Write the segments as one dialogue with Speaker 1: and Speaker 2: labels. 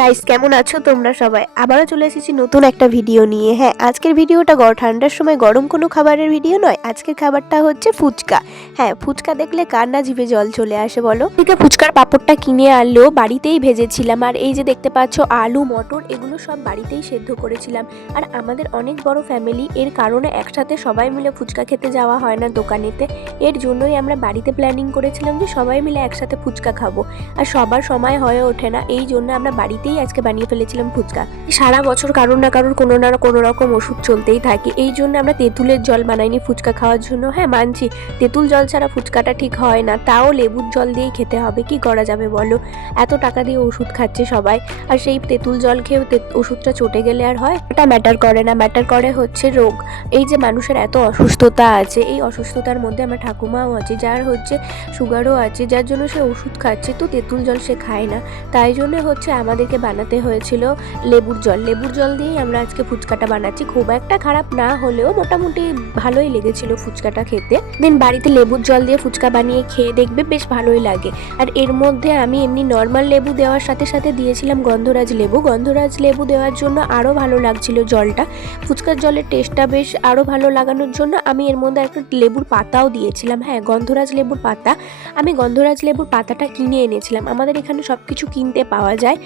Speaker 1: Guys কেমন আছো তোমরা সবাই? আবারও চলে এসেছি নতুন একটা ভিডিও নিয়ে। হ্যাঁ আজকের ভিডিওটা ঠান্ডার সময় গরম কোনো খাবারের ভিডিও নয়। আজকের খাবারটা হচ্ছে ফুচকা। হ্যাঁ ফুচকা দেখলে কার না জিভে জল চলে আসে বলো? এদিকে ফুচকার পাপড়টা কিনে আনলেও বাড়িতেই ভেজেছিলাম। আর এই যে দেখতে পাচ্ছ, আলু, মটর, এগুলো সব বাড়িতেই সেদ্ধ করেছিলাম। আর আমাদের অনেক বড় ফ্যামিলি এর কারণে একসাথে সবাই মিলে ফুচকা খেতে যাওয়া হয় না দোকানেতে। এর জন্যই আমরা বাড়িতে প্ল্যানিং করেছিলাম যে সবাই মিলে একসাথে ফুচকা খাব। আর সবার সময় হয়ে ওঠে না, এই জন্য আমরা বাড়িতেই আজকে বানিয়ে ফেলেছিলাম ফুচকা। সারা বছর কারোর না কারোর কোনো না কোনো রকম ওষুধ চলতেই থাকে। এই জন্য আমরা তেঁতুলের জল বানাইনি ফুচকা খাওয়ার জন্য। হ্যাঁ মানছি, তেঁতুল জল ছাড়া ফুচকাটা ঠিক হয় না। তাও লেবুর জল দিয়েই খেতে হবে। কি করা যাবে বলো? এত টাকা দিয়ে ওষুধ খাচ্ছে সবাই। আর সেই তেঁতুল জল খেয়েও ওষুধটা চটে গেলে আর হয়? ওটা ম্যাটার করে না। ম্যাটার করে হচ্ছে রোগ। এই যে মানুষের এত অসুস্থতা আছে, এই অসুস্থতার মধ্যে আমার ঠাকুমাও আছে, যার হচ্ছে সুগারও আছে, যার জন্য সে ওষুধ খাচ্ছে। তো তেঁতুল জল সে খায় না। তাই জন্য হচ্ছে আমাদেরকে বানাতে হয়েছিল লেবুর জল। লেবুর জল দিয়েই আমরা আজকে ফুচকাটা বানাচ্ছি। খুব একটা খারাপ না হলেও মোটামুটি ভালোই লেগেছিল ফুচকাটা খেতে। দেন বাড়িতে লেবুর জল দিয়ে ফুচকা বানিয়ে খেয়ে দেখবে বেশ ভালোই লাগে। আর এর মধ্যে আমি এমনি নর্মাল লেবু দেওয়ার সাথে সাথে দিয়েছিলাম গন্ধরাজ লেবু। গন্ধরাজ লেবু দেওয়ার জন্য আরও ভালো লাগছিল জলটা। ফুচকার জলের টেস্টটা বেশ আরও ভালো লাগানোর জন্য আমি এর মধ্যে একটা লেবুর পাতাও দিয়েছিলাম। হ্যাঁ গন্ধরাজ লেবুর পাতা। আমি গন্ধরাজ লেবুর পাতাটা কিনে এনেছিলাম। আমাদের এখানে সব কিছু কিনতে পাওয়া যায়।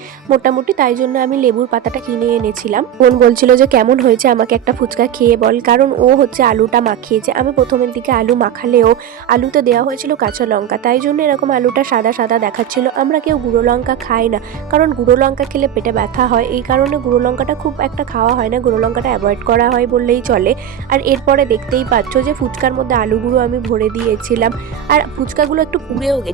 Speaker 1: মোটামুটি তাই জন্য আমি লেবুর পাতাটা কিনে এনেছিলাম। বোন বলছিল যে, কেমন হয়েছে আমাকে একটা ফুচকা খেয়ে বল। কারণ ও হচ্ছে আলুটা মাখিয়েছে। আমি প্রথমের দিকে আলু মাখালেও আলুতে দেওয়া হয়েছিল কাঁচা লঙ্কা। তাই জন্য এরকম আলুটা সাদা সাদা দেখাচ্ছিল। আমরা কেউ গুঁড়ো লঙ্কা খাই না। কারণ গুঁড়ো লঙ্কা খেলে পেটে ব্যথা হয়। এই কারণে গুঁড়ো লঙ্কাটা খুব একটা খাওয়া হয় না। গুঁড়ো লঙ্কাটা অ্যাভয়েড করা হয় বললেই চলে। আর এরপরে দেখতেই পাচ্ছ যে, ফুচকার মধ্যে আলুগুলো আমি ভরে দিয়েছিলাম। আর ফুচকাগুলো একটু পুড়েও গেছে।